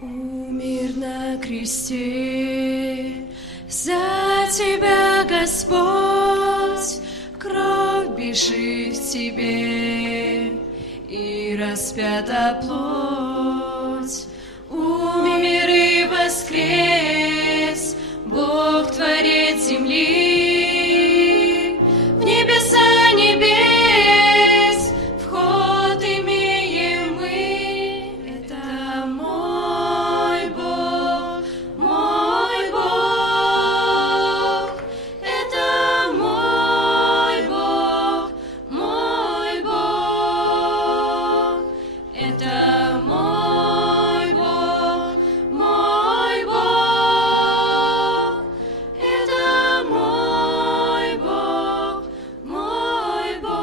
Умер на кресте за тебя, Господь, кровь бежит в тебе, и распята плоть. Умер и воскрес Бог, Творец земли, в небеса небес вход имеем мы. Это мой Бог, это мой Бог, мой Бог, это мой Бог, мой Бог, это мой Бог, мой Бог.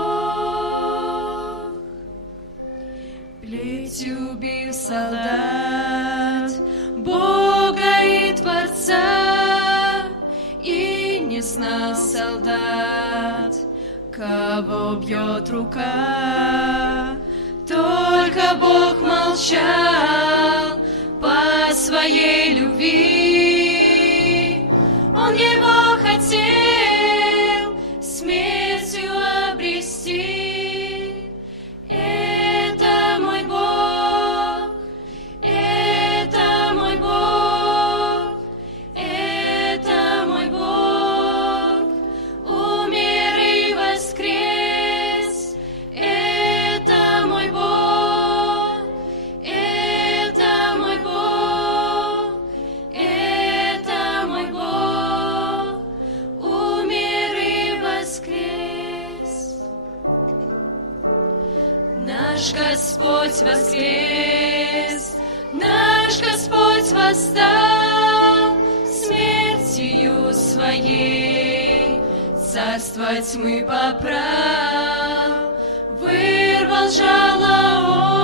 Плетью убил солдат Бога и Творца, и не знал солдат, кого бьет рука. Только Бог молчал по своей любви. Он его хотел смертью обрести. Это мой Бог, это мой Бог, это мой Бог, умер и воскрес. Это мой Бог, это мой Бог, это мой Бог, умер и воскрес. Наш Господь воскрес, наш Господь восстал, смертью своей царство тьмы поправ, вырвал жало